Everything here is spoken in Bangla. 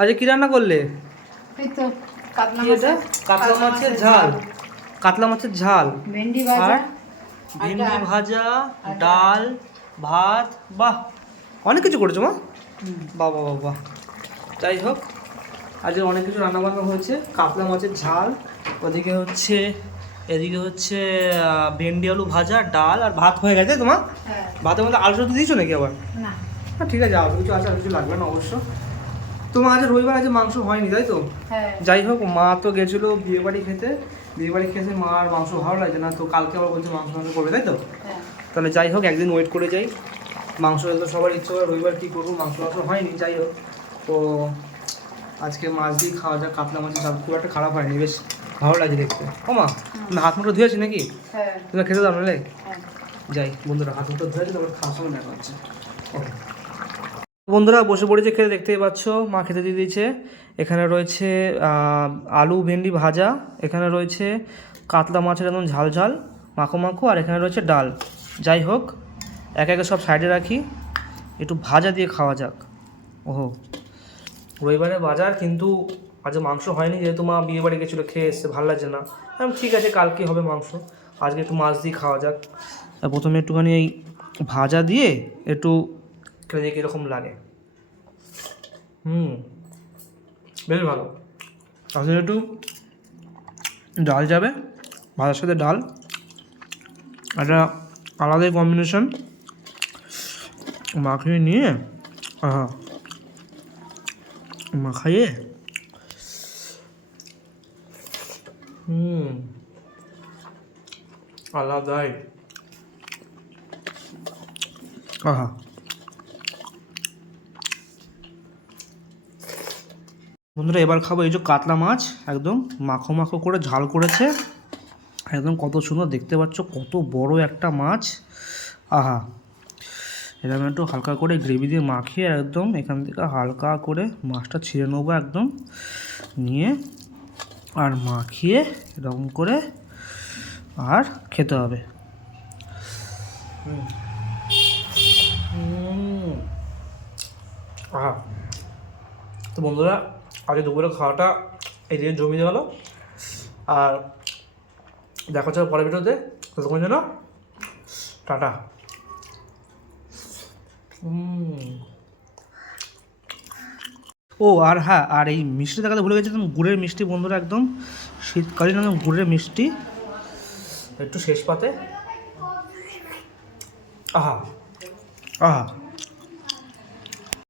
আচ্ছা কি রান্না করলে? এই তো কাতলা কি এটা? মাছ, কাতলা মাছের ঝাল, কাতলা মাছের ঝাল ভেন্ডি ভাজা, আর ভেন্ডি ভাজা, ডাল, ভাত। বাহ, অনেক কিছু করেছো মা। বাহ বাহ বাহ বাহ। যাই হোক, আজকে অনেক কিছু রান্নাবান্না হয়েছে। কাতলা মাছের ঝাল, ওদিকে হচ্ছে, এদিকে হচ্ছে ভেন্ডি আলু ভাজা, ডাল আর ভাত হয়ে গেছে তোমার। হ্যাঁ। ভাতের মধ্যে আলু সেদ্ধ দিয়েছো নাকি আবার? না, হ্যাঁ ঠিক আছে, আলু কিছু আছে, আর কিছু লাগবে না অবশ্য। তোমার আজ রবিবার, আজ মাংস হয়নি তাই তো? হ্যাঁ। যাই হোক, মা তো গেছিলো বিয়ে বাড়ি খেতে, বিয়ে বাড়ি খেতে মা আর মাংস ভালো লাগছে না, তো কালকে আবার বলছে মাংস মাংস করবে তাই তো? হ্যাঁ। তাহলে যাই হোক, একদিন ওয়েট করে যাই। মাংস হলে তো সবার ইচ্ছে করে, রবিবার কী করবো, মাংস মাংস হয়নি। যাই হোক, তো আজকে মাছ দিয়ে খাওয়া যাক। কাতলা মাছের ঝাল খুব একটা খারাপ হয়নি, বেশ ভালো লাগে দেখতে। ও মা, তুমি হাত মুঠো ধুয়েছি নাকি? হ্যাঁ। তুমি খেতে দাও নাহলে। হ্যাঁ। যাই বন্ধুরা, হাত মুঠো ধুয়েছি, তারপর খাওয়ার সময় দেখা হচ্ছে। ওকে বন্ধুরা, বসে পড়েছে খেতে, দেখতেই পাচ্ছ মা খেতে দিয়ে দিয়েছে। এখানে রয়েছে আলু ভেন্ডি ভাজা, এখানে রয়েছে কাতলা মাছের একদম ঝাল ঝাল মাখো মাখো, আর এখানে রয়েছে ডাল। যাই হোক, একে একে সব সাইডে রাখি, একটু ভাজা দিয়ে খাওয়া যাক। ওহো, রবিবারে বাজার, কিন্তু আজ মাংস হয়নি, যেহেতু মা বিয়ে বাড়ি গেছিলো, খেয়ে এসছে, ভালো লাগছে না। ঠিক আছে, কালকে হবে মাংস, আজকে একটু মাছ দিয়ে খাওয়া যাক। প্রথমে একটুখানি এই ভাজা দিয়ে একটু খেলে দেখি কীরকম লাগে। বেশ ভালো। তাহলে একটু ডাল যাবে, ভাজার সাথে ডাল, একটা আলাদাই কম্বিনেশন। মাখিয়ে নিয়ে মাখাইয়ে আলাদাই। বন্ধুরা, এবার খাবো এই যে কাতলা মাছ, একদম মাখো মাখো করে ঝাল করেছে, একদম কত সুন্দর দেখতে পাচ্ছ, কত বড় একটা মাছ। আহা, এরকম একটু হালকা করে গ্রেভি দিয়ে মাখিয়ে একদম এখান থেকে হালকা করে মাছটা ছিঁড়ে নেবো একদম, নিয়ে আর মাখিয়ে এরকম করে আর খেতে হবে। আহা, তো বন্ধুরা, আজকে দুপুরে খাওয়াটা এই দিয়ে জমিয়ে গেলো, আর দেখা হচ্ছে পরের ভিডিওতে। ততক্ষণ যেন টাটা। ও আর হ্যাঁ, আর এই মিষ্টি দেখাতে ভুলে গেছি, একদম গুড়ের মিষ্টি বন্ধুরা, একদম শীতকালীন একদম গুড়ের মিষ্টি, একটু শেষ পাতে। আহা আহা।